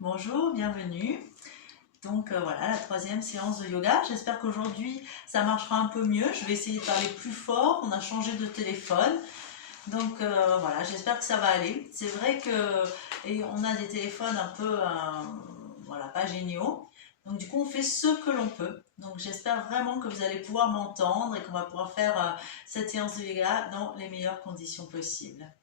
Bonjour, bienvenue. Donc voilà, la troisième séance de yoga. J'espère qu'aujourd'hui ça marchera un peu mieux. Je vais essayer de parler plus fort. On a changé de téléphone. Donc voilà, j'espère que ça va aller. C'est vrai que on a des téléphones un peu voilà, pas géniaux. Donc du coup, on fait ce que l'on peut. Donc j'espère vraiment que vous allez pouvoir m'entendre et qu'on va pouvoir faire cette séance de yoga dans les meilleures conditions possibles.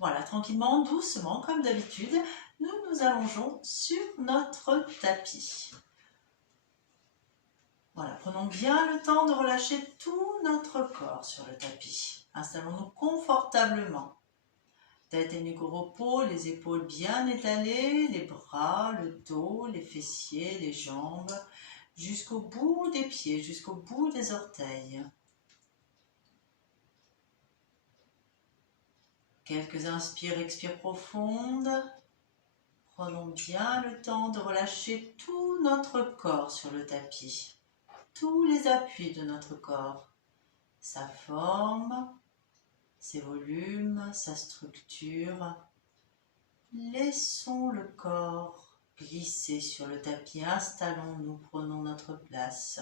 Voilà, tranquillement, doucement, comme d'habitude, nous nous allongeons sur notre tapis. Voilà, prenons bien le temps de relâcher tout notre corps sur le tapis. Installons-nous confortablement. Tête et nuque au repos, les épaules bien étalées, les bras, le dos, les fessiers, les jambes, jusqu'au bout des pieds, jusqu'au bout des orteils. Quelques inspires, expires profondes. Prenons bien le temps de relâcher tout notre corps sur le tapis, tous les appuis de notre corps, sa forme, ses volumes, sa structure. Laissons le corps glisser sur le tapis, installons-nous, prenons notre place.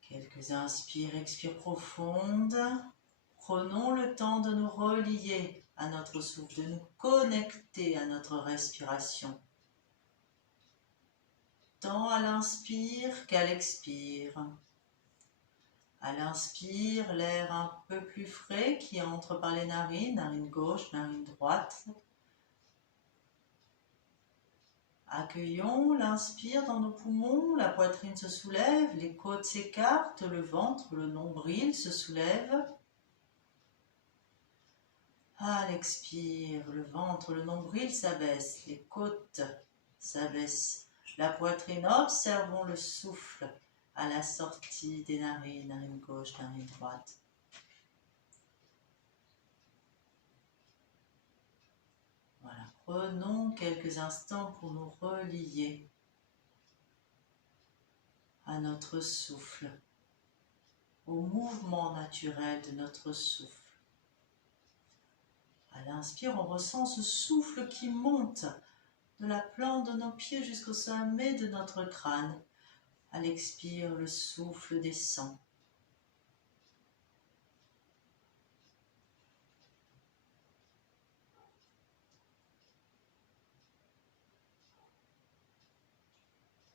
Quelques inspires, expires profondes. Prenons le temps de nous relier à notre souffle, de nous connecter à notre respiration. Tant à l'inspire qu'à l'expire. À l'inspire, l'air un peu plus frais qui entre par les narines, narine gauche, narine droite. Accueillons l'inspire dans nos poumons, la poitrine se soulève, les côtes s'écartent, le ventre, le nombril se soulève. À l'expire, le ventre, le nombril s'abaisse, les côtes s'abaissent, la poitrine, observons le souffle à la sortie des narines, narine gauche, narine droite. Voilà, prenons quelques instants pour nous relier à notre souffle, au mouvement naturel de notre souffle. À l'inspire, on ressent ce souffle qui monte de la plante de nos pieds jusqu'au sommet de notre crâne. À l'expire, le souffle descend.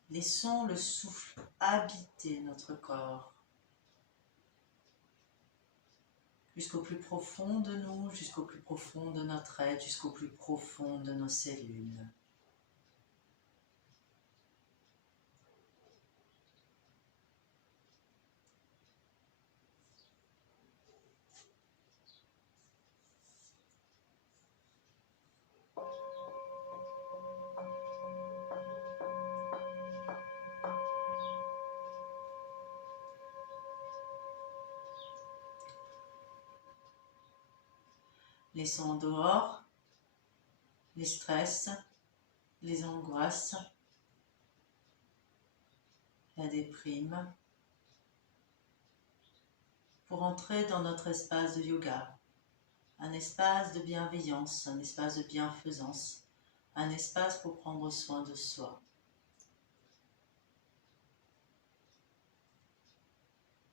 Laissons le souffle habiter notre corps. Jusqu'au plus profond de nous, jusqu'au plus profond de notre être, jusqu'au plus profond de nos cellules. Laissons en dehors les stress, les angoisses, la déprime, pour entrer dans notre espace de yoga, un espace de bienveillance, un espace de bienfaisance, un espace pour prendre soin de soi.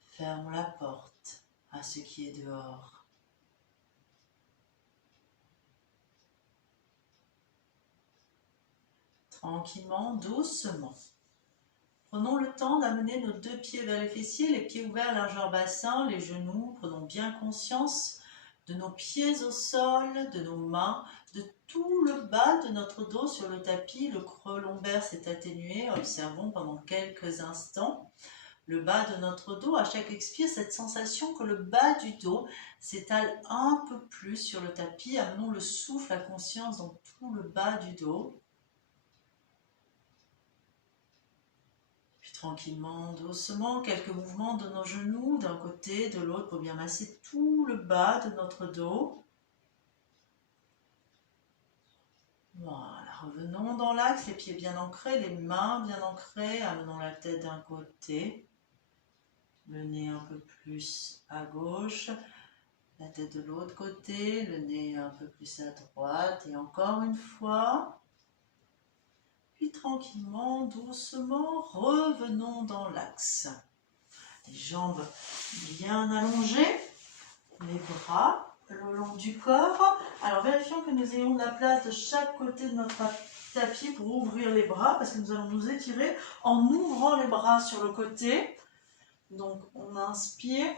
Ferme la porte à ce qui est dehors. Tranquillement, doucement. Prenons le temps d'amener nos deux pieds vers les fessiers, les pieds ouverts largeur bassin, les genoux. Prenons bien conscience de nos pieds au sol, de nos mains, de tout le bas de notre dos sur le tapis. Le creux lombaire s'est atténué. Observons pendant quelques instants le bas de notre dos. À chaque expire, cette sensation que le bas du dos s'étale un peu plus sur le tapis. Amenons le souffle, la conscience dans tout le bas du dos. Puis tranquillement, doucement, quelques mouvements de nos genoux d'un côté, de l'autre, pour bien masser tout le bas de notre dos. Voilà, revenons dans l'axe, les pieds bien ancrés, les mains bien ancrées, amenons la tête d'un côté, le nez un peu plus à gauche, La tête de l'autre côté, le nez un peu plus à droite et encore une fois. Puis tranquillement, doucement, revenons dans l'axe. Les jambes bien allongées, les bras le long du corps. Alors vérifions que nous ayons de la place de chaque côté de notre tapis pour ouvrir les bras parce que nous allons nous étirer en ouvrant les bras sur le côté. Donc on inspire.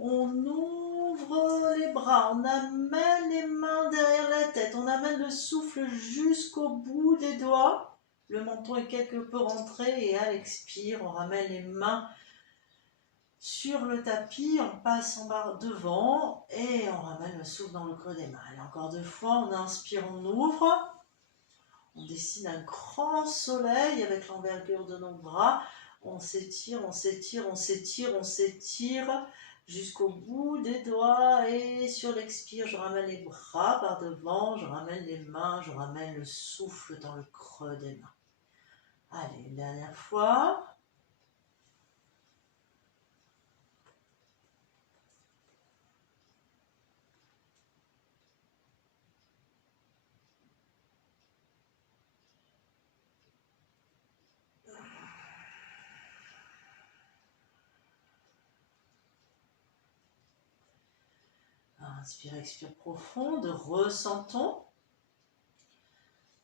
On ouvre les bras, on amène les mains derrière la tête, on amène le souffle jusqu'au bout des doigts. Le menton est quelque peu rentré et à l'expire, on ramène les mains sur le tapis, on passe en barre devant et on ramène le souffle dans le creux des mains. Et encore 2 fois, on inspire, on ouvre. On dessine un grand soleil avec l'envergure de nos bras. On s'étire, on s'étire, on s'étire, on s'étire jusqu'au bout des doigts et sur l'expire, je ramène les bras par devant, je ramène les mains, je ramène le souffle dans le creux des mains. Allez, une dernière fois. Inspire, expire profonde, ressentons.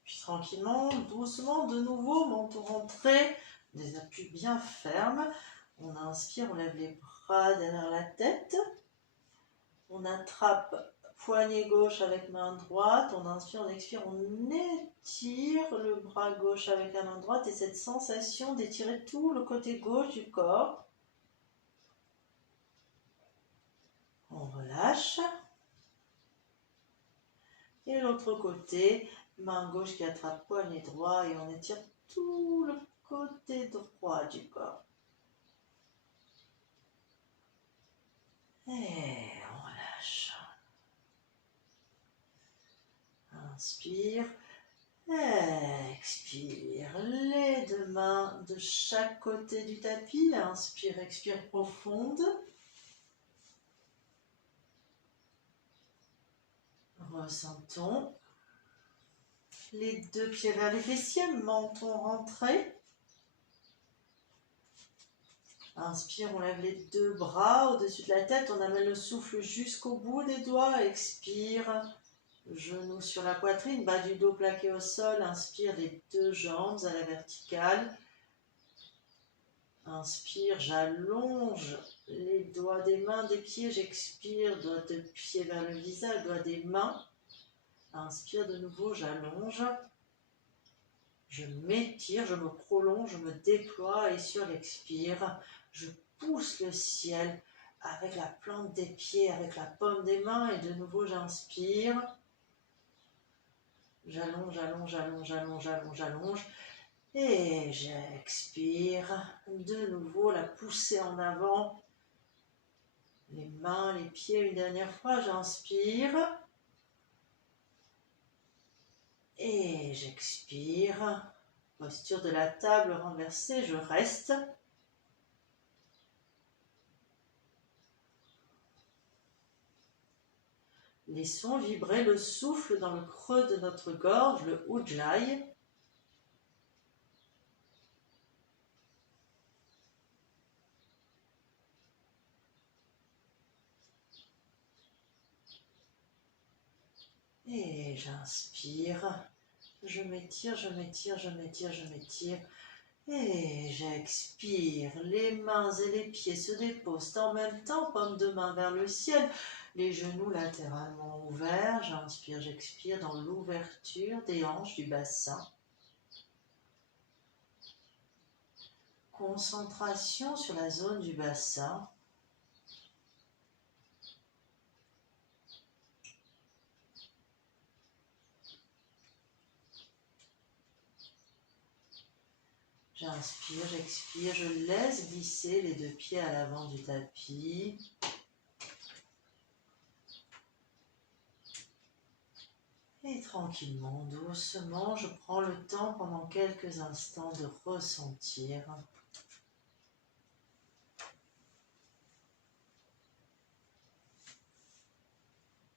Puis tranquillement, doucement, de nouveau, menton rentré, des appuis bien fermes. On inspire, on lève les bras derrière la tête. On attrape poignet gauche avec main droite. On inspire, on expire, on étire le bras gauche avec la main droite. Et cette sensation d'étirer tout le côté gauche du corps. On relâche. Et l'autre côté, main gauche qui attrape poignet droit et on étire tout le côté droit du corps. Et on relâche. Inspire. Expire. Les 2 mains de chaque côté du tapis. Inspire, expire profonde. Ressentons. Les 2 pieds vers les fessiers, menton rentré. Inspire, on lève les 2 bras au-dessus de la tête, on amène le souffle jusqu'au bout des doigts. Expire, genoux sur la poitrine, bas du dos plaqué au sol. Inspire, les 2 jambes à la verticale. Inspire, j'allonge les doigts des mains, des pieds. J'expire, doigts de pied vers le visage, doigts des mains. Inspire de nouveau, j'allonge. Je m'étire, je me prolonge, je me déploie et sur l'expire, je pousse le ciel avec la plante des pieds, avec la paume des mains et de nouveau j'inspire. J'allonge, j'allonge, j'allonge, j'allonge, j'allonge, j'allonge et j'expire. De nouveau la poussée en avant, les mains, les pieds une dernière fois, j'inspire. Et j'expire. Posture de la table renversée, je reste. Laissons vibrer le souffle dans le creux de notre gorge, le Ujjayi. Et j'inspire. Je m'étire, je m'étire, je m'étire, je m'étire. Et j'expire. Les mains et les pieds se déposent en même temps, paume de main vers le ciel. Les genoux latéralement ouverts. J'inspire, j'expire dans l'ouverture des hanches du bassin. Concentration sur la zone du bassin. J'inspire, j'expire, je laisse glisser les 2 pieds à l'avant du tapis. Et tranquillement, doucement, je prends le temps pendant quelques instants de ressentir.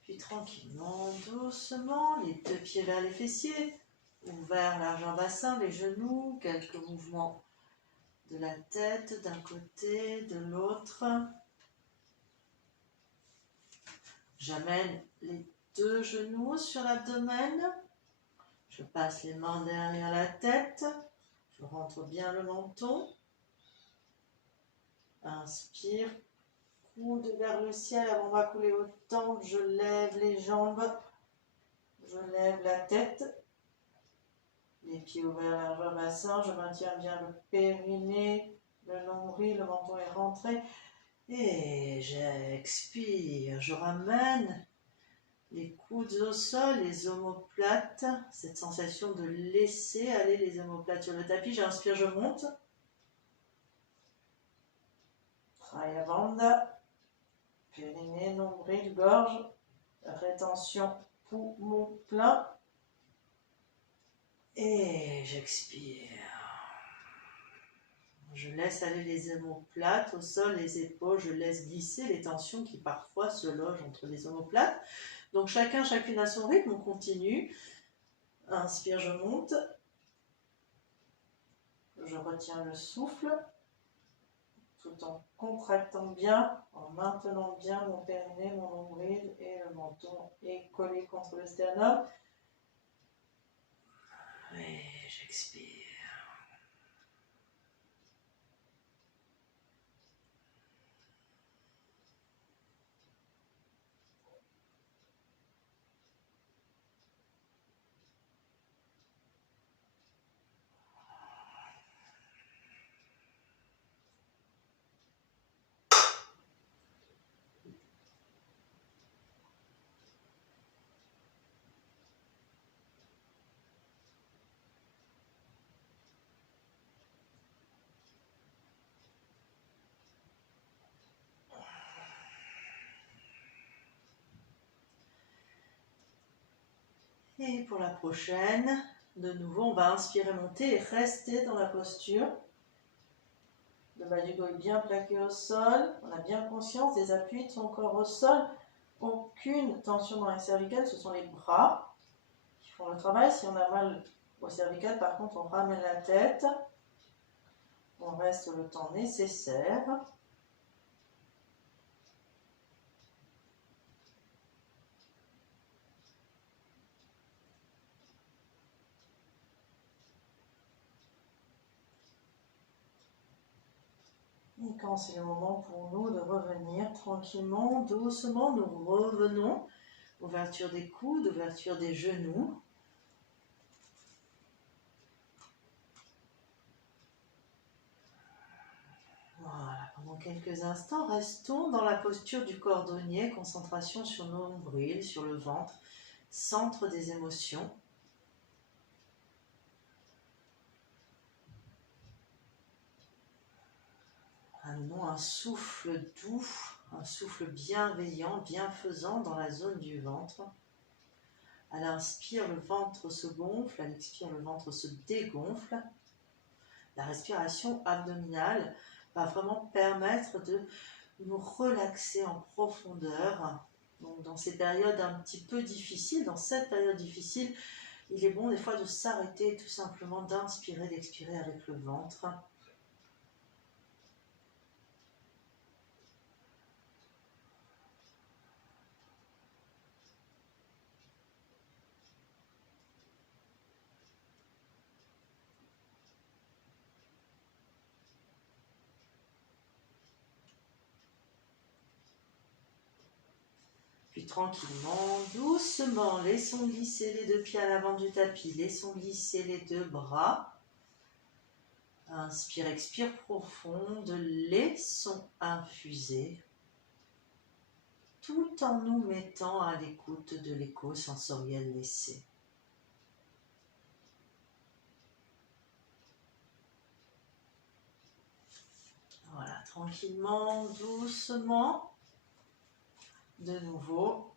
Puis tranquillement, doucement, les deux pieds vers les fessiers, ouvert largeur bassin, les genoux, quelques mouvements de la tête d'un côté, de l'autre. J'amène les deux genoux sur l'abdomen. Je passe les mains derrière la tête. Je rentre bien le menton. Inspire. Coude vers le ciel, avant va couler au temple. Je lève les jambes. Je lève la tête. Les pieds ouverts, largeur bassin. Je maintiens bien le périnée, le nombril, le menton est rentré. Et j'expire. Je ramène les coudes au sol, les omoplates. Cette sensation de laisser aller les omoplates sur le tapis. J'inspire, je monte. Traya Bandha. Périnée, nombril, gorge. Rétention, poumon plein. Et j'expire. Je laisse aller les omoplates au sol, les épaules. Je laisse glisser les tensions qui parfois se logent entre les omoplates. Donc chacune à son rythme, on continue. Inspire, je monte. Je retiens le souffle. Tout en contractant bien, en maintenant bien mon périnée, mon nombril et le menton est collé contre le sternum. Et j'expire. Et pour la prochaine, de nouveau, on va inspirer, monter et rester dans la posture. Le bas du dos est bien plaqué au sol. On a bien conscience des appuis de son corps au sol. Aucune tension dans les cervicales, ce sont les bras qui font le travail. Si on a mal au cervical, par contre, on ramène la tête. On reste le temps nécessaire. Et quand c'est le moment pour nous de revenir tranquillement, doucement, nous revenons. Ouverture des coudes, ouverture des genoux. Voilà, pendant quelques instants, restons dans la posture du cordonnier, concentration sur nos nombrils, sur le ventre, centre des émotions. Amenons un souffle doux, un souffle bienveillant, bienfaisant dans la zone du ventre. À l'inspire, le ventre se gonfle, à l'expire, le ventre se dégonfle. La respiration abdominale va vraiment permettre de nous relaxer en profondeur. Donc, dans ces périodes un petit peu difficiles, dans cette période difficile, il est bon des fois de s'arrêter, tout simplement d'inspirer, d'expirer avec le ventre. Puis tranquillement, doucement, laissons glisser les deux pieds à l'avant du tapis, laissons glisser les deux bras. Inspire, expire profonde, laissons infuser, tout en nous mettant à l'écoute de l'écho sensoriel laissé. Voilà, tranquillement, doucement. De nouveau,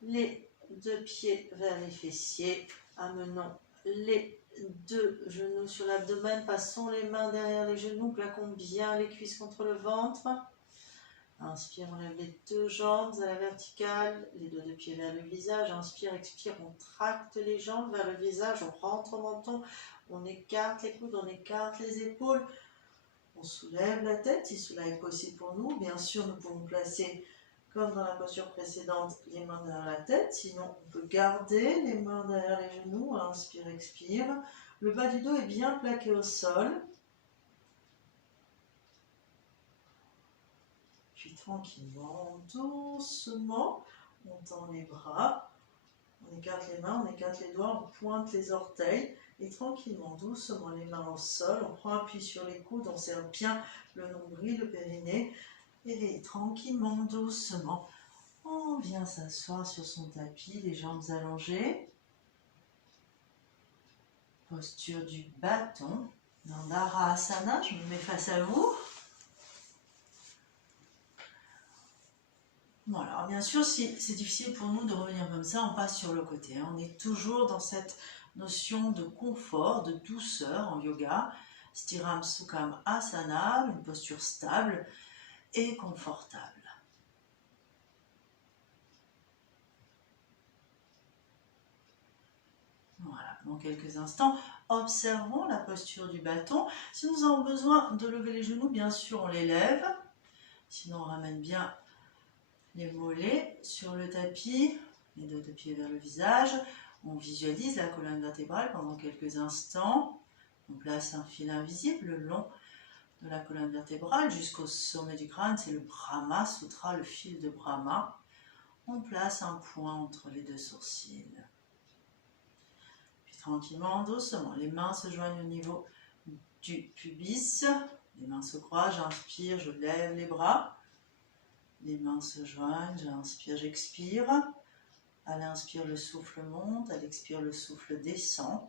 les deux pieds vers les fessiers, amenons les deux genoux sur l'abdomen, passons les mains derrière les genoux, plaquons bien les cuisses contre le ventre. Inspire, on lève les deux jambes à la verticale, les deux pieds vers le visage. Inspire, expire, on tracte les jambes vers le visage, on rentre au menton, on écarte les coudes, on écarte les épaules. On soulève la tête si cela est possible pour nous. Bien sûr, nous pouvons placer, comme dans la posture précédente, les mains derrière la tête. Sinon, on peut garder les mains derrière les genoux. Inspire, expire. Le bas du dos est bien plaqué au sol. Puis tranquillement, doucement, on tend les bras. On écarte les mains, on écarte les doigts, on pointe les orteils. Et tranquillement, doucement, les mains au sol, on prend appui sur les coudes, on serre bien le nombril, le périnée. Et tranquillement, doucement, on vient s'asseoir sur son tapis, les jambes allongées. Posture du bâton. Dans l'Arahasana, je me mets face à vous. Bon, alors bien sûr, si c'est difficile pour nous de revenir comme ça, on passe sur le côté. On est toujours dans cette notion de confort, de douceur en yoga. Stiram Sukham Asana, une posture stable et confortable. Voilà, dans quelques instants, observons la posture du bâton. Si nous avons besoin de lever les genoux, bien sûr, on les lève. Sinon, on ramène bien les mollets sur le tapis, les deux pieds vers le visage. On visualise la colonne vertébrale pendant quelques instants. On place un fil invisible le long de la colonne vertébrale jusqu'au sommet du crâne. C'est le Brahma Sutra, le fil de Brahma. On place un point entre les deux sourcils. Puis tranquillement, doucement, les mains se joignent au niveau du pubis. Les mains se croisent, j'inspire, je lève les bras. Les mains se joignent, j'inspire, j'expire. À l'inspire, le souffle monte, à l'expire, le souffle descend.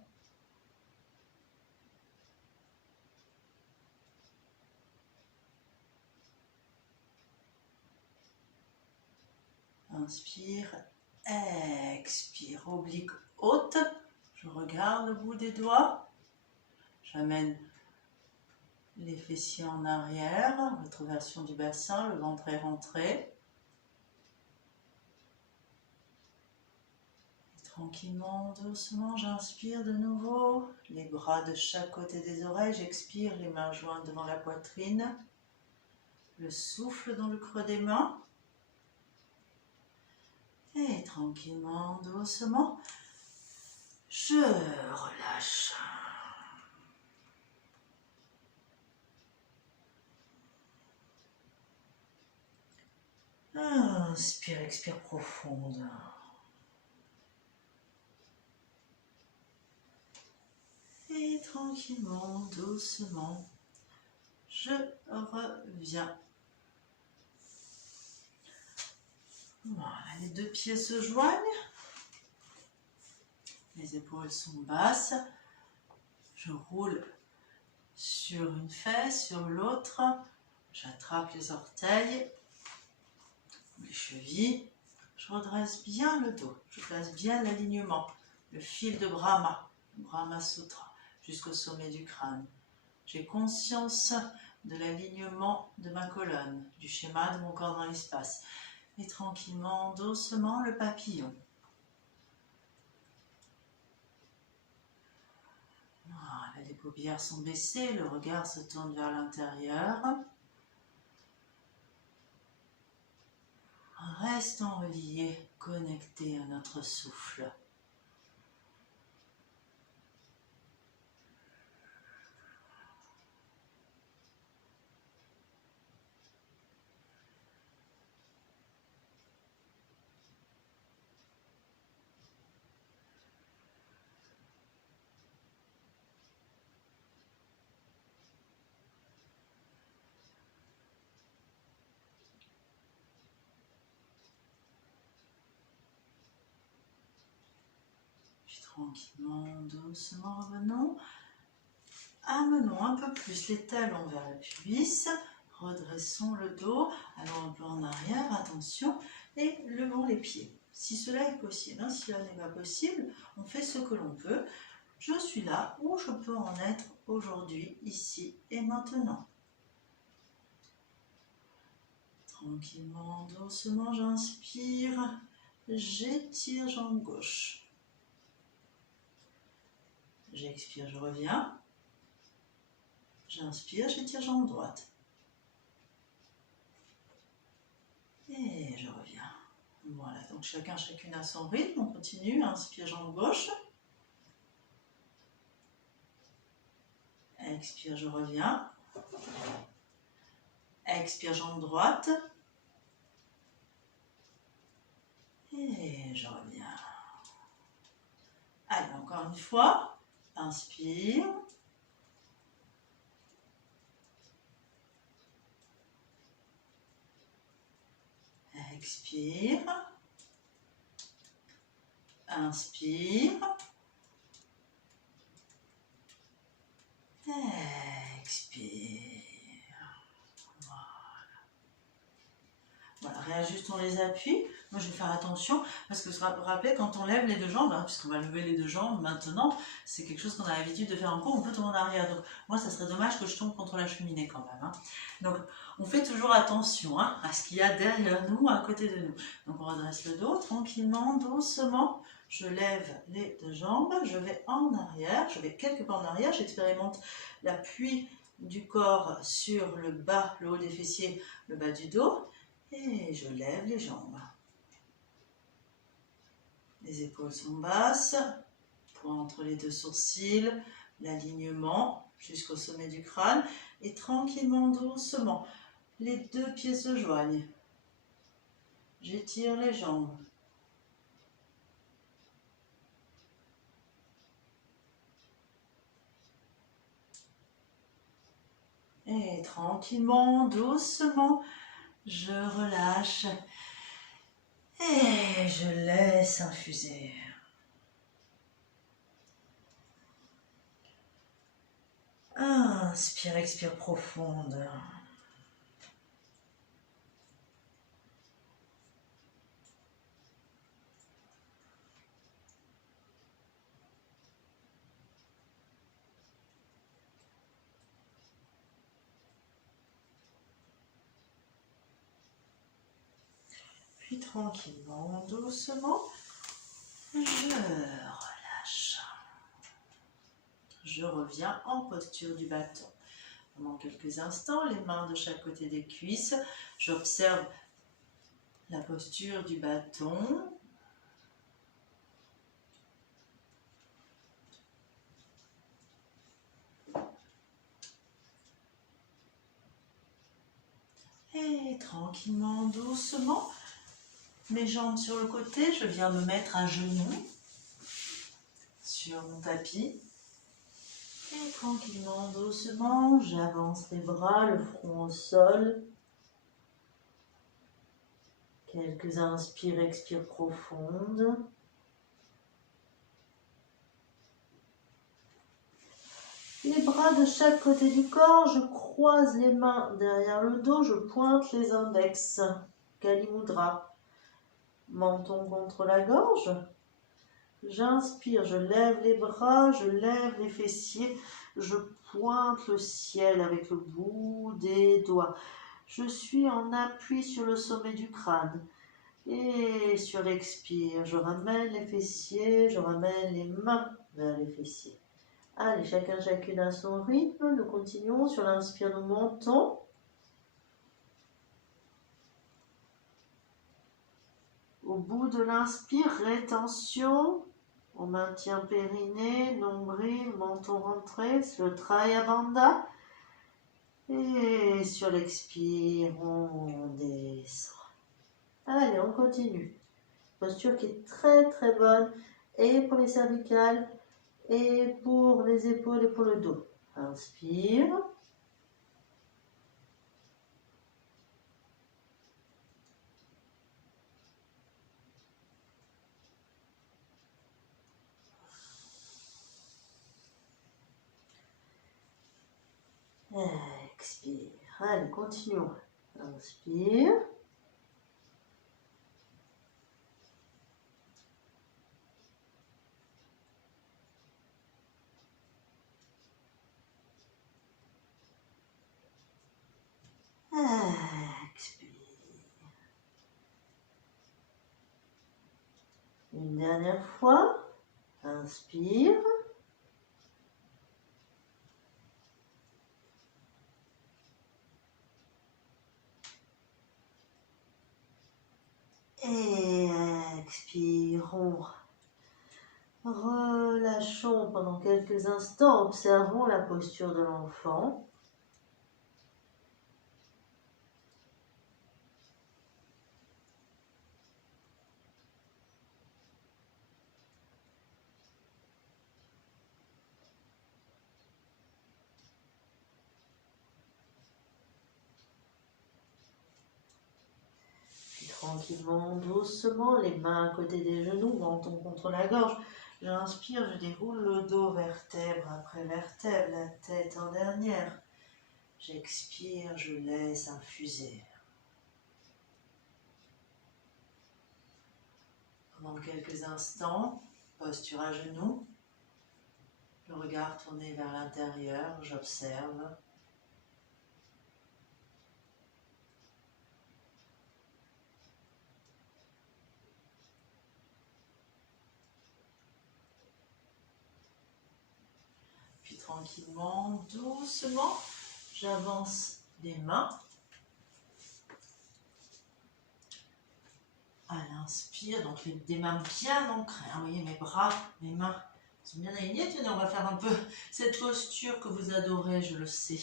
Inspire, expire, oblique haute. Je regarde le bout des doigts. J'amène les fessiers en arrière, rétroversion du bassin, le ventre est rentré. Tranquillement, doucement, j'inspire de nouveau, les bras de chaque côté des oreilles, j'expire, les mains jointes devant la poitrine, le souffle dans le creux des mains, et tranquillement, doucement, je relâche. Inspire, expire profonde. Et tranquillement, doucement, je reviens. Voilà, les deux pieds se joignent. Les épaules sont basses. Je roule sur une fesse, sur l'autre. J'attrape les orteils, les chevilles. Je redresse bien le dos. Je place bien l'alignement, le fil de Brahma, Brahma Sutra, jusqu'au sommet du crâne. J'ai conscience de l'alignement de ma colonne, du schéma de mon corps dans l'espace. Et tranquillement, doucement, le papillon. Voilà, les paupières sont baissées, le regard se tourne vers l'intérieur. Restons reliés, connectés à notre souffle. Tranquillement, doucement, revenons. Amenons un peu plus les talons vers le pubis. Redressons le dos. Allons un peu en arrière, attention. Et levons les pieds. Si cela est possible, si cela n'est pas possible, on fait ce que l'on peut. Je suis là où je peux en être aujourd'hui, ici et maintenant. Tranquillement, doucement, j'inspire. J'étire jambe gauche. J'expire, je reviens. J'inspire, j'étire jambe droite. Et je reviens. Voilà, donc chacune à son rythme. On continue. Inspire, jambe gauche. Expire, je reviens. Expire, jambe droite. Et je reviens. Allez, encore une fois. Inspire. Expire. Inspire. Expire. Voilà, réajustons les appuis. Moi, je vais faire attention parce que, rappelez, quand on lève les deux jambes, puisqu'on va lever les deux jambes maintenant, c'est quelque chose qu'on a l'habitude de faire en cours, on peut tomber en arrière. Donc, moi, ça serait dommage que je tombe contre la cheminée quand même. Donc, on fait toujours attention à ce qu'il y a derrière nous, à côté de nous. Donc, on redresse le dos tranquillement, doucement. Je lève les deux jambes, je vais en arrière, je vais quelques pas en arrière, j'expérimente l'appui du corps sur le bas, le haut des fessiers, le bas du dos. Et je lève les jambes. Les épaules sont basses, point entre les deux sourcils, l'alignement jusqu'au sommet du crâne. Et tranquillement, doucement, les deux pieds se joignent. J'étire les jambes. Et tranquillement, doucement, je relâche. Et je laisse infuser. Inspire, expire profonde. Puis tranquillement, doucement, je relâche. Je reviens en posture du bâton. Pendant quelques instants, les mains de chaque côté des cuisses. J'observe la posture du bâton. Et tranquillement, doucement, mes jambes sur le côté, je viens me mettre à genoux sur mon tapis. Et tranquillement, doucement, j'avance les bras, le front au sol. Quelques inspires, expires profondes. Les bras de chaque côté du corps, je croise les mains derrière le dos, je pointe les index. Kali Mudra. Menton contre la gorge. J'inspire, je lève les bras, je lève les fessiers, je pointe le ciel avec le bout des doigts. Je suis en appui sur le sommet du crâne. Et sur l'expire, je ramène les fessiers, je ramène les mains vers les fessiers. Allez, chacune à son rythme. Nous continuons sur l'inspire, nous montons. Au bout de l'inspire, rétention. On maintient périnée, nombril, menton rentré, c'est le Traya Bandha. Et sur l'expire, on descend. Allez, on continue. Posture qui est très très bonne, et pour les cervicales, et pour les épaules et pour le dos. Inspire. Expire. Allez, continuons. Inspire. Expire. Une dernière fois. Inspire. Et expirons. Relâchons pendant quelques instants. Observons la posture de l'enfant. Tranquillement, doucement, les mains à côté des genoux, menton contre la gorge. J'inspire, je déroule le dos, vertèbre après vertèbre, la tête en dernière. J'expire, je laisse infuser. Pendant quelques instants, posture à genoux, le regard tourné vers l'intérieur, j'observe. Puis tranquillement, doucement, j'avance les mains. À l'inspire, donc des mains bien ancrées. Vous voyez mes bras, mes mains sont bien alignés. Tenez, on va faire un peu cette posture que vous adorez, je le sais.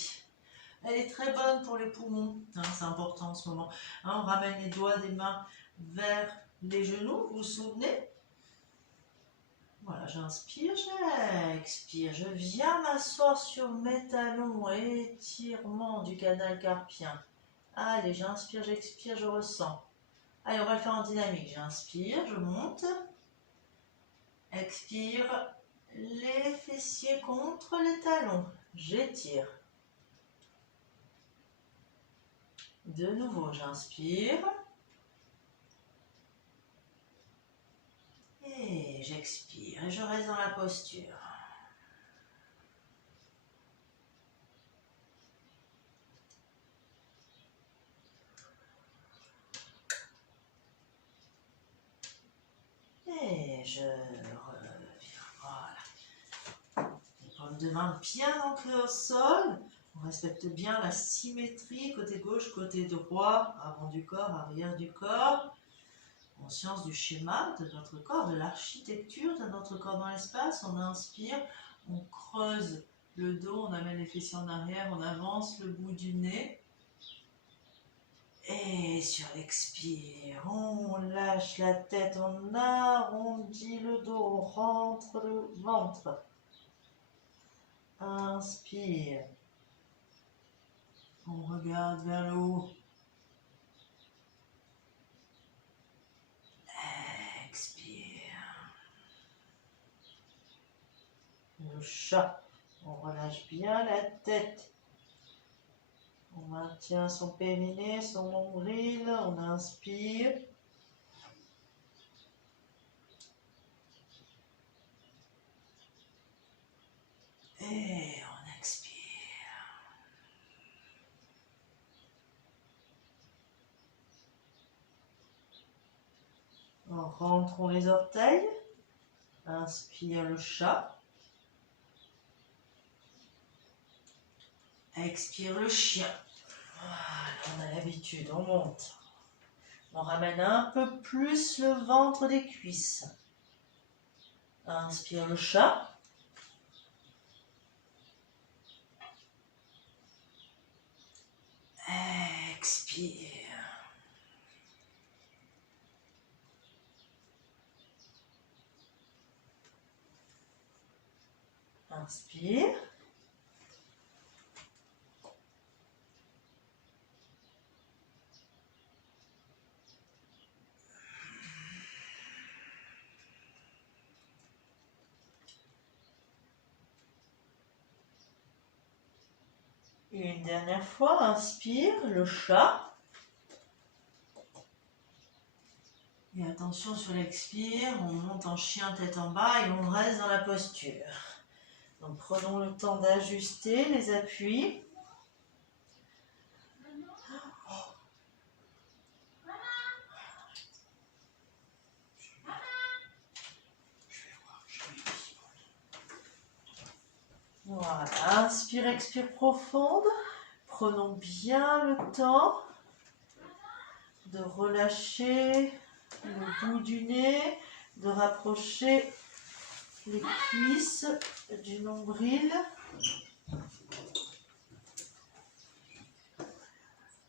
Elle est très bonne pour les poumons, hein, c'est important en ce moment. Hein, on ramène les doigts des mains vers les genoux, vous vous souvenez? Voilà, j'inspire, j'expire. Je viens m'asseoir sur mes talons, étirement du canal carpien. Allez, j'inspire, j'expire, je ressens. Allez, on va le faire en dynamique. J'inspire, je monte. Expire, les fessiers contre les talons. J'étire. De nouveau, j'inspire. Et j'expire. Et je reste dans la posture. Et je reviens. Voilà. Les paumes de main bien ancrées au sol. On respecte bien la symétrie, côté gauche, côté droit, avant du corps, arrière du corps. Conscience du schéma de notre corps, de l'architecture de notre corps dans l'espace. On inspire, on creuse le dos, on amène les fessiers en arrière, on avance le bout du nez. Et sur l'expire, on lâche la tête, on arrondit le dos, on rentre le ventre. Inspire. On regarde vers le haut. Expire. Le chat. On relâche bien la tête. On maintient son périnée, son nombril. On inspire. Et on expire. Rentrons les orteils. Inspire le chat. Expire le chien. Voilà, on a l'habitude, on monte. On ramène un peu plus le ventre des cuisses. Inspire le chat. Expire. Inspire. Une dernière fois, inspire, le chat. Et attention sur l'expire, on monte en chien tête en bas et on reste dans la posture. Donc prenons le temps d'ajuster les appuis. Voilà, inspire, expire profonde. Prenons bien le temps de relâcher le bout du nez, de rapprocher les cuisses du nombril.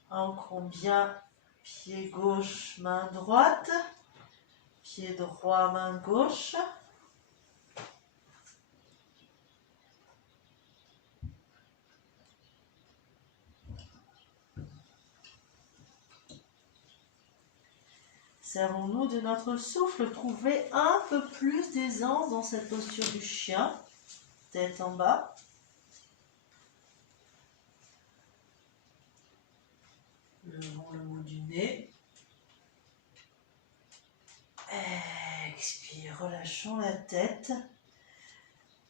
Ancrons bien pied gauche, main droite, pied droit, main gauche. Servons-nous de notre souffle, trouvez un peu plus d'aisance dans cette posture du chien, tête en bas. Levons le bout du nez. Expire, relâchons la tête.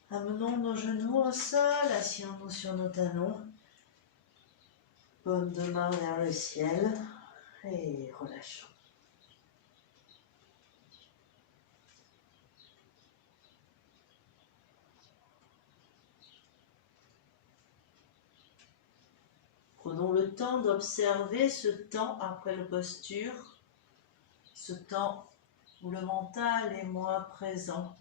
Amenons nos genoux au sol, asseyons-nous sur nos talons. Paume de main vers le ciel et relâchons. Prenons le temps d'observer ce temps après la posture, ce temps où le mental est moins présent,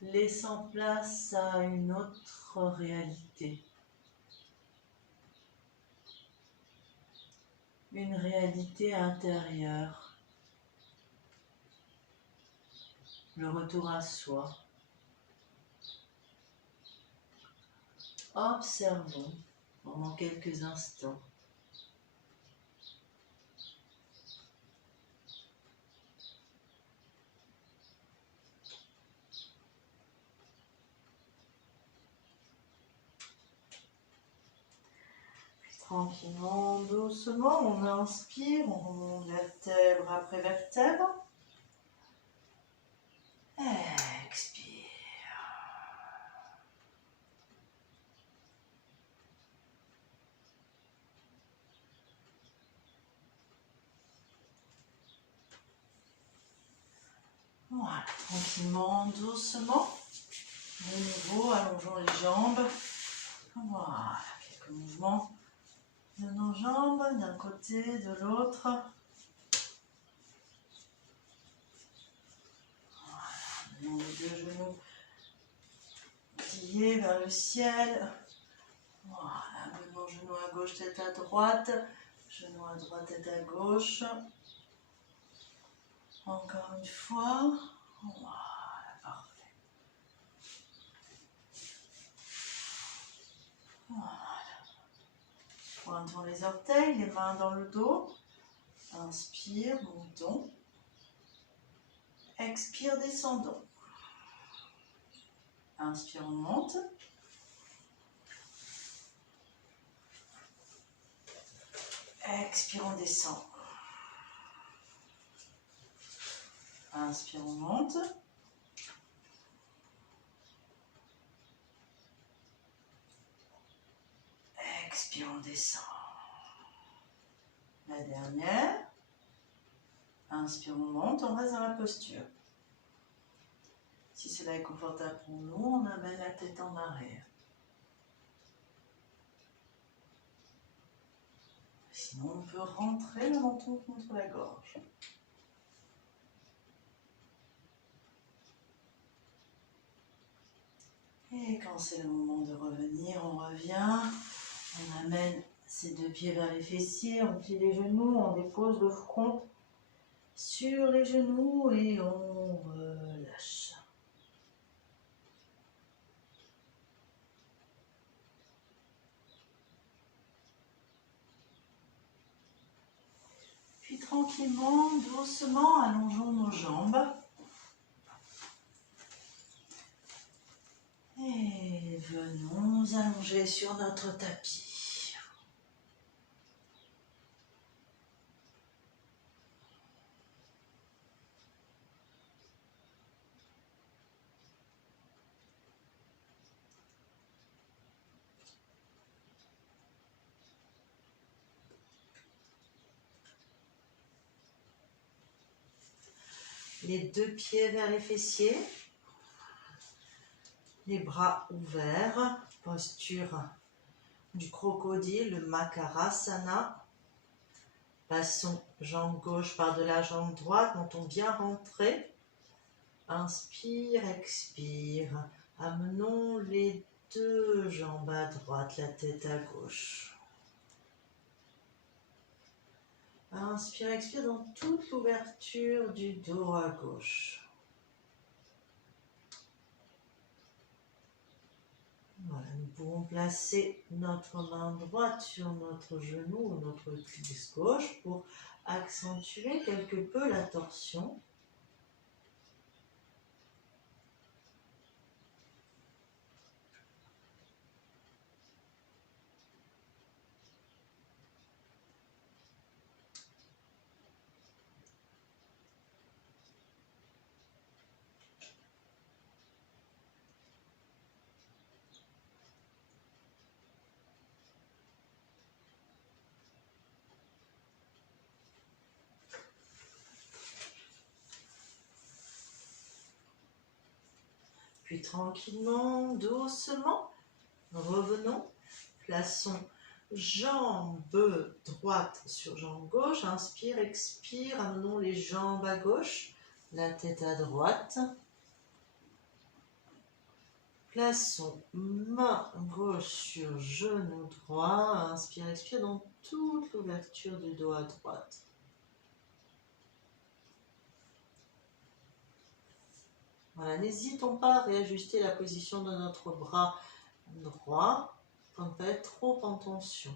laissant place à une autre réalité. Une réalité intérieure. Le retour à soi. Observons pendant quelques instants. Tranquillement, doucement, on inspire, on remonte vertèbre après vertèbre. Expire. Voilà, tranquillement, doucement. De nouveau, allongeons les jambes. Voilà, quelques mouvements de nos jambes, d'un côté, de l'autre. Voilà, menons les deux genoux pliés vers le ciel. Voilà, menons genou à gauche, tête à droite. Genou à droite, tête à gauche. Encore une fois. Voilà, parfait. Voilà. Pointons les orteils, les mains dans le dos. Inspire, montons. Expire, descendons. Inspire, on monte. Expire, on descend. Inspire, on monte. Expire, on descend. La dernière. Inspire, on monte, on reste dans la posture. Si cela est confortable pour nous, on amène la tête en arrière. Sinon, on peut rentrer le menton contre la gorge. Et quand c'est le moment de revenir, on revient. On amène ses deux pieds vers les fessiers, on plie les genoux, on dépose le front sur les genoux et on relâche. Puis tranquillement, doucement, allongeons nos jambes. Et venons allonger sur notre tapis. Les deux pieds vers les fessiers. Les bras ouverts, posture du crocodile, le Makarasana. Passons jambe gauche par-delà jambe droite, menton bien rentré. Inspire, expire. Amenons les deux jambes à droite, la tête à gauche. Inspire, expire dans toute l'ouverture du dos à gauche. Voilà, nous pouvons placer notre main droite sur notre genou ou notre cuisse gauche pour accentuer quelque peu la torsion. Puis tranquillement, doucement, revenons. Plaçons jambe droite sur jambe gauche. Inspire, expire. Amenons les jambes à gauche, la tête à droite. Plaçons main gauche sur genou droit. Inspire, expire dans toute l'ouverture du dos à droite. Voilà, n'hésitons pas à réajuster la position de notre bras droit pour ne pas être trop en tension.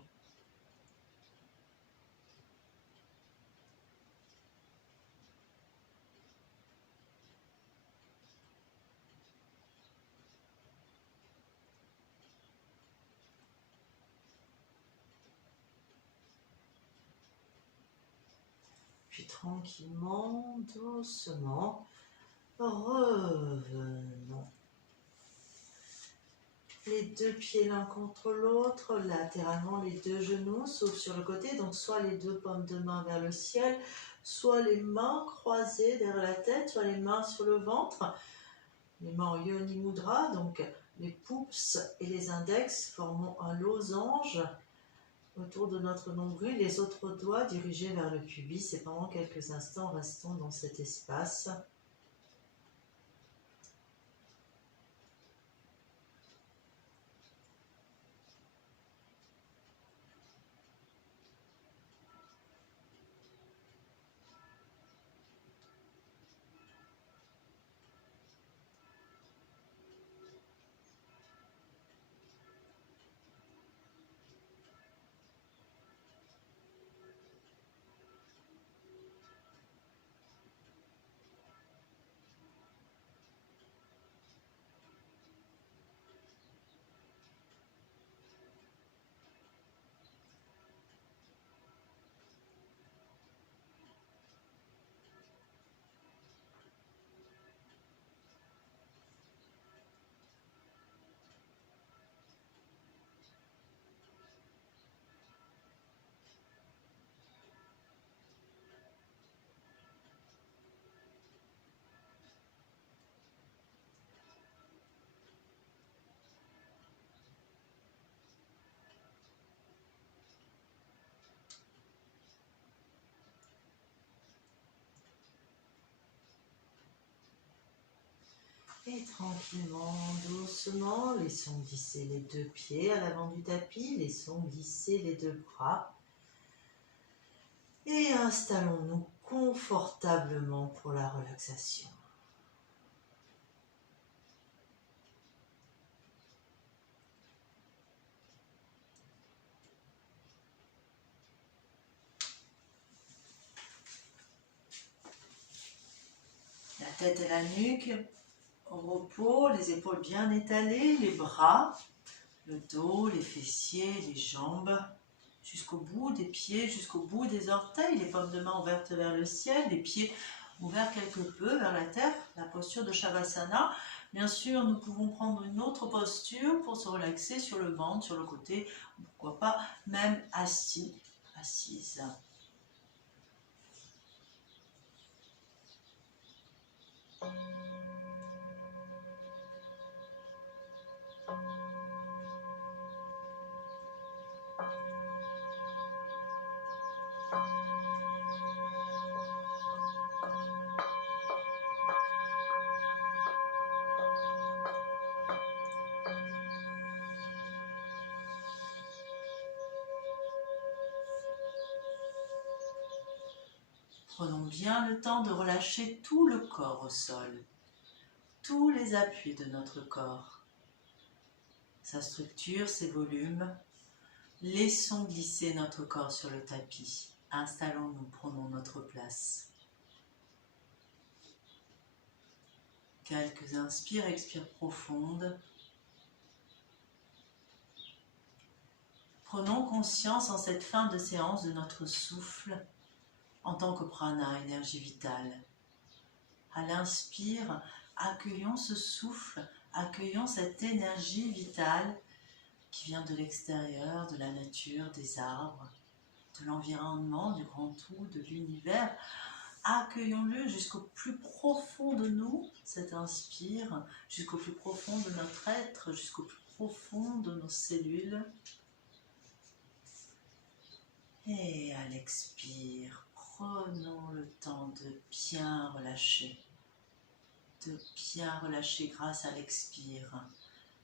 Puis tranquillement, doucement, revenons. Les deux pieds l'un contre l'autre, latéralement les deux genoux, sauf sur le côté, donc soit les deux paumes de main vers le ciel, soit les mains croisées derrière la tête, soit les mains sur le ventre, les mains en Yoni Mudra, donc les pouces et les index formons un losange autour de notre nombril, les autres doigts dirigés vers le pubis, et pendant quelques instants, restons dans cet espace. Et tranquillement, doucement, laissons glisser les deux pieds à l'avant du tapis, laissons glisser les deux bras. Et installons-nous confortablement pour la relaxation. La tête et la nuque au repos, les épaules bien étalées, les bras, le dos, les fessiers, les jambes, jusqu'au bout des pieds, jusqu'au bout des orteils, les paumes de main ouvertes vers le ciel, les pieds ouverts quelque peu vers la terre, la posture de Shavasana. Bien sûr, nous pouvons prendre une autre posture pour se relaxer sur le ventre, sur le côté, pourquoi pas même assis, assise. Prenons bien le temps de relâcher tout le corps au sol, tous les appuis de notre corps, sa structure, ses volumes. Laissons glisser notre corps sur le tapis. Installons-nous, prenons notre place. Quelques inspires, expires profondes. Prenons conscience en cette fin de séance de notre souffle en tant que prana, énergie vitale. À l'inspire, accueillons ce souffle, accueillons cette énergie vitale qui vient de l'extérieur, de la nature, des arbres, de l'environnement, du grand tout, de l'univers. Accueillons-le jusqu'au plus profond de nous, cet inspire, jusqu'au plus profond de notre être, jusqu'au plus profond de nos cellules. Et à l'expire, prenons le temps de bien relâcher grâce à l'expire.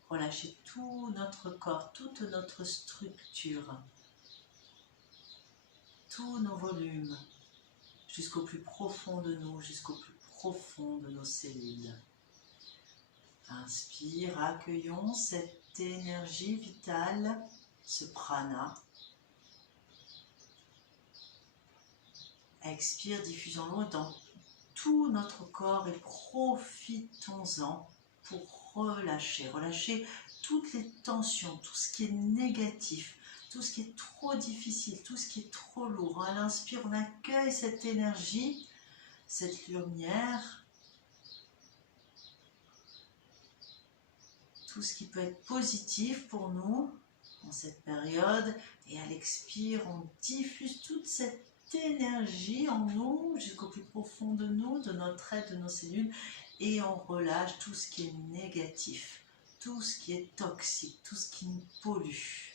Relâcher tout notre corps, toute notre structure, tous nos volumes, jusqu'au plus profond de nous, jusqu'au plus profond de nos cellules. Inspire, accueillons cette énergie vitale, ce prana. Expire, diffusons-le dans tout notre corps et profitons-en pour relâcher toutes les tensions, tout ce qui est négatif, tout ce qui est trop difficile, tout ce qui est trop lourd. À l'inspire, on accueille cette énergie, cette lumière, tout ce qui peut être positif pour nous en cette période. Et à l'expire, on diffuse toute cette énergie en nous, jusqu'au plus profond de nous, de notre être, de nos cellules, et on relâche tout ce qui est négatif, tout ce qui est toxique, tout ce qui nous pollue.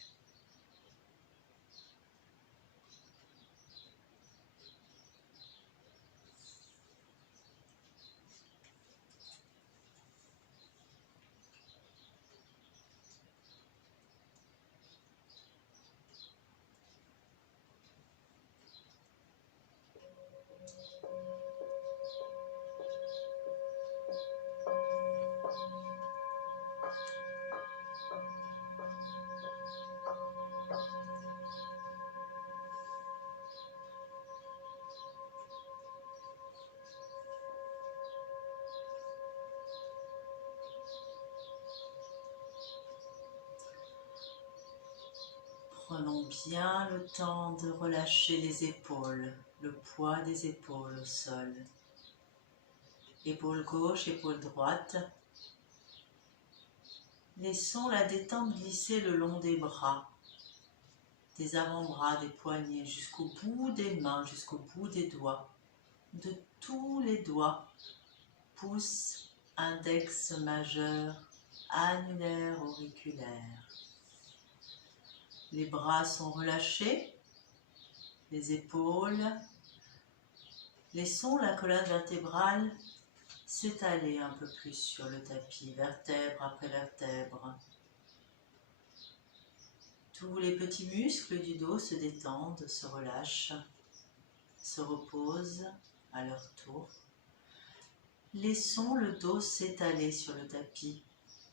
Prenons bien le temps de relâcher les épaules, le poids des épaules au sol. Épaule gauche, épaule droite. Laissons la détente glisser le long des bras, des avant-bras, des poignets, jusqu'au bout des mains, jusqu'au bout des doigts, de tous les doigts, pouce, index majeur, annulaire, auriculaire. Les bras sont relâchés, les épaules. Laissons la colonne vertébrale s'étaler un peu plus sur le tapis, vertèbre après vertèbre. Tous les petits muscles du dos se détendent, se relâchent, se reposent à leur tour. Laissons le dos s'étaler sur le tapis.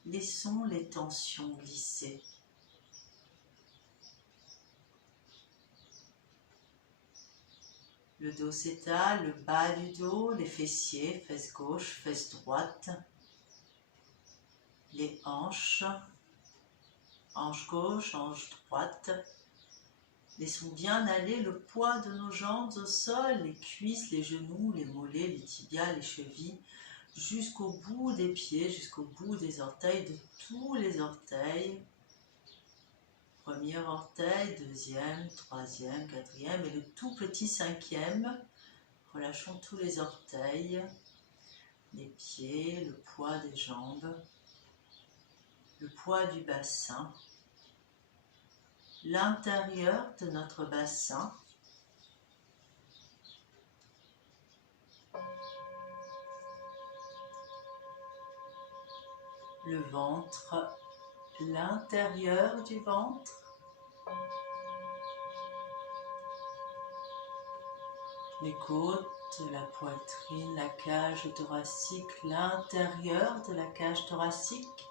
Laissons les tensions glisser. Le dos s'étale, le bas du dos, les fessiers, fesses gauche, fesses droite, les hanches, hanche gauche, hanche droite. Laissons bien aller le poids de nos jambes au sol, les cuisses, les genoux, les mollets, les tibias, les chevilles, jusqu'au bout des pieds, jusqu'au bout des orteils, de tous les orteils. Premier orteil, deuxième, troisième, quatrième et le tout petit cinquième. Relâchons tous les orteils, les pieds, le poids des jambes, le poids du bassin, l'intérieur de notre bassin. Le ventre, l'intérieur du ventre, les côtes, de la poitrine, la cage thoracique, l'intérieur de la cage thoracique.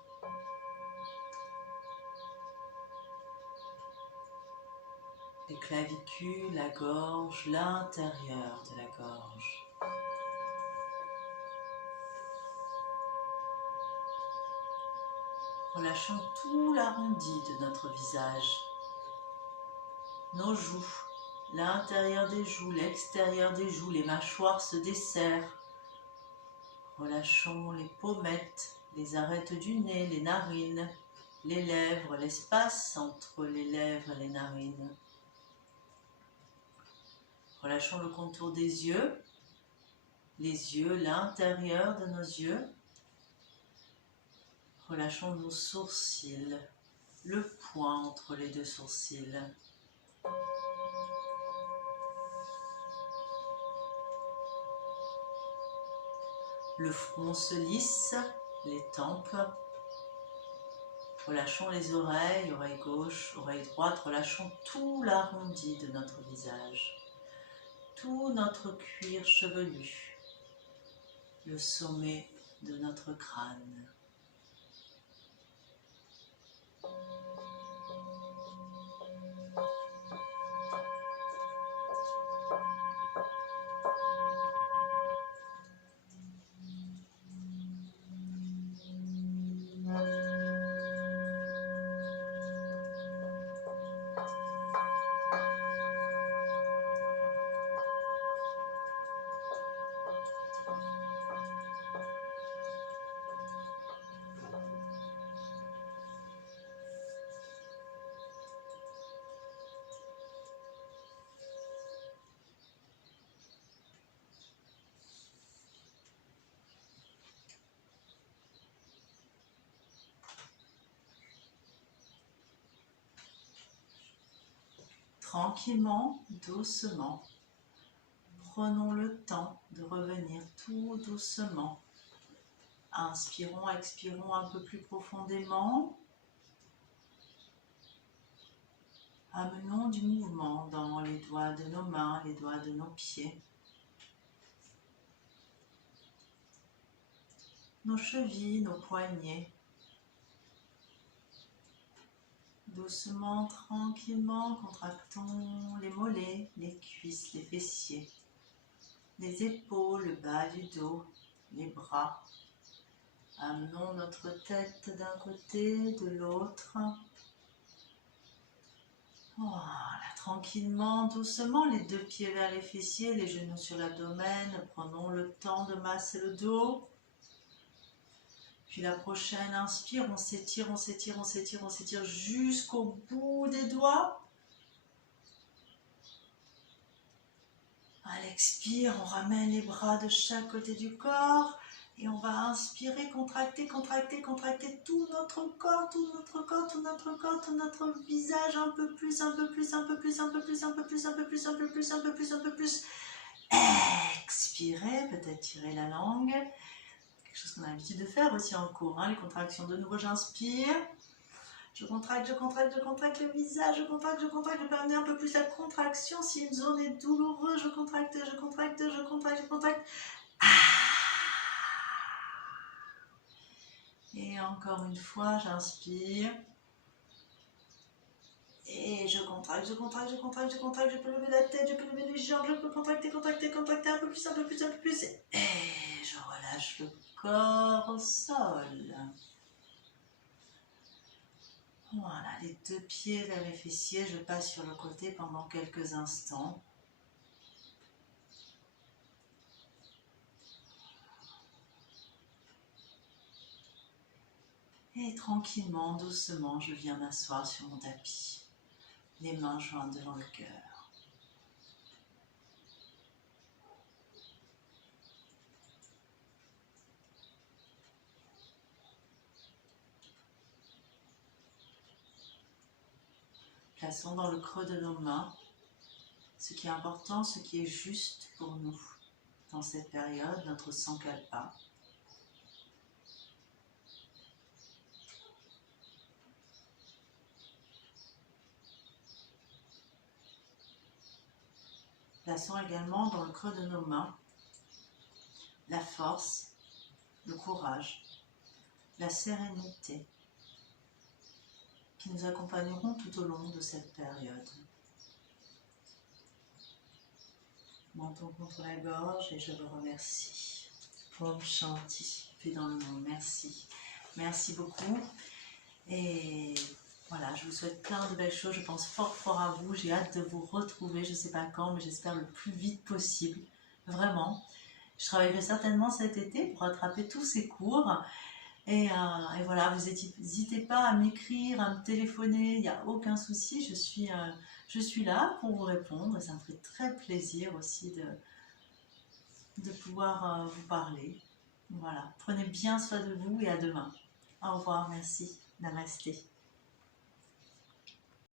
Les clavicules, la gorge, l'intérieur de la gorge. Relâchons tout l'arrondi de notre visage. Nos joues, l'intérieur des joues, l'extérieur des joues, les mâchoires se desserrent. Relâchons les pommettes, les arêtes du nez, les narines, les lèvres, l'espace entre les lèvres et les narines. Relâchons le contour des yeux, l'intérieur de nos yeux. Relâchons nos sourcils, le point entre les deux sourcils. Le front se lisse, les tempes. Relâchons les oreilles, oreille gauche, oreille droite. Relâchons tout l'arrondi de notre visage. Tout notre cuir chevelu. Le sommet de notre crâne. Tranquillement, doucement, prenons le temps de revenir tout doucement. Inspirons, expirons un peu plus profondément. Amenons du mouvement dans les doigts de nos mains, les doigts de nos pieds. Nos chevilles, nos poignets. Doucement, tranquillement, contractons les mollets, les cuisses, les fessiers, les épaules, le bas du dos, les bras. Amenons notre tête d'un côté, de l'autre. Voilà, tranquillement, doucement, les deux pieds vers les fessiers, les genoux sur l'abdomen. Prenons le temps de masser le dos. Puis la prochaine, inspire, on s'étire, on s'étire, on s'étire, on s'étire jusqu'au bout des doigts. À l'expire, on ramène les bras de chaque côté du corps et on va inspirer, contracter, contracter, contracter tout notre corps, tout notre corps, tout notre corps, tout notre visage, un peu plus, un peu plus, un peu plus, un peu plus, un peu plus, un peu plus, un peu plus, un peu plus, un peu plus. Expirez, peut-être tirer la langue. Quelque chose qu'on a l'habitude de faire aussi en cours, hein, les contractions. De nouveau, j'inspire. Je contracte, je contracte, je contracte le visage, je contracte, je peux amener un peu plus la contraction. Si une zone est douloureuse, je contracte, je contracte, je contracte, je contracte. Et encore une fois, j'inspire. Et je contracte, je contracte, je contracte, je contracte. Je peux lever la tête, je peux lever les jambes, je peux contracter, contracter, contracter un peu plus, un peu plus, un peu plus. Et je relâche le corps au sol. Voilà, les deux pieds vers les fessiers, je passe sur le côté pendant quelques instants. Et tranquillement, doucement, je viens m'asseoir sur mon tapis, les mains jointes devant le cœur. Plaçons dans le creux de nos mains ce qui est important, ce qui est juste pour nous dans cette période, notre sankalpa. Plaçons également dans le creux de nos mains la force, le courage, la sérénité qui nous accompagneront tout au long de cette période. Menton contre la gorge et je vous remercie. Om Shanti, puis dans le monde, merci. Merci beaucoup. Et voilà, je vous souhaite plein de belles choses. Je pense fort fort à vous. J'ai hâte de vous retrouver. Je ne sais pas quand, mais j'espère le plus vite possible. Vraiment. Je travaillerai certainement cet été pour rattraper tous ces cours. Et voilà, vous n'hésitez pas à m'écrire, à me téléphoner. Il n'y a aucun souci. Je suis là pour vous répondre. Ça me ferait très plaisir aussi de pouvoir vous parler. Voilà. Prenez bien soin de vous et à demain. Au revoir, merci. Namasté.